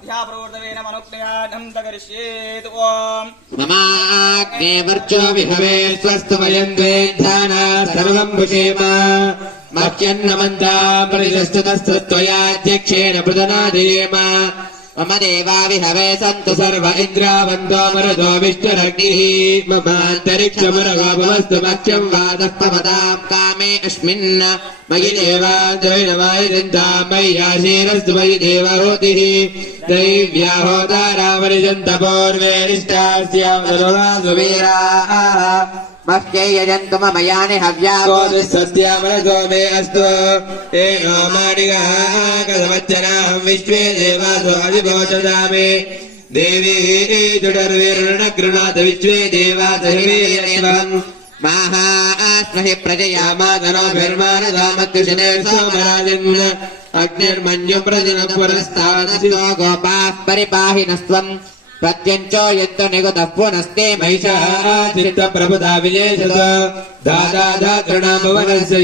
అధ్యాప్రోర్ధవేన మనుక్రయాఢం తగరిష్యేత్ ఓం మమాగ్నే వర్చో విభవే స్వస్తు వయం ద్వేధాన సర్వం భుషేమ మహ్యన్నమంతా మమ దేవా విహవే సంతు సర్వ ఇంద్రావంతో మరుదో విష్ణురగ్నిः మమాంతరిక్షమరగోపమస్తు మఖ్యం వాదః పవతాం కామే అస్మిన్ మయి దేవా ద్రవిణవాయుజంతా మయ్యాశీరస్తు మయి దేవహోతిः దైవ్యా హోతారామరిజంత పూర్వేరిష్టాస్యామసువీరాः మహ్యై యజन्तు మమ యాని హవ్యాగోదిస్సత్యామనసో మే అస్తు ఏనో మాణిగాకసవచ్చనాహం విశ్వే దేవాసో అధిభోచదామి దేవీ దుడర్వీరుణ గృణాత విశ్వే దేవాసహిమేయస్వం మాహాస్మహి ప్రజయామాదనోభిర్మానదామత్యుషనే సోమరాజన్ అగ్నిర్మన్యు ప్రజన పురస్తాదో గోపాః పరిపాహినస్త్వం ప్రత్యంచో ఎంతో నిగుత పునస్తే మహిషः. చిత్త ప్రభుదా విజేషత దాదా దాతృణామవనస్య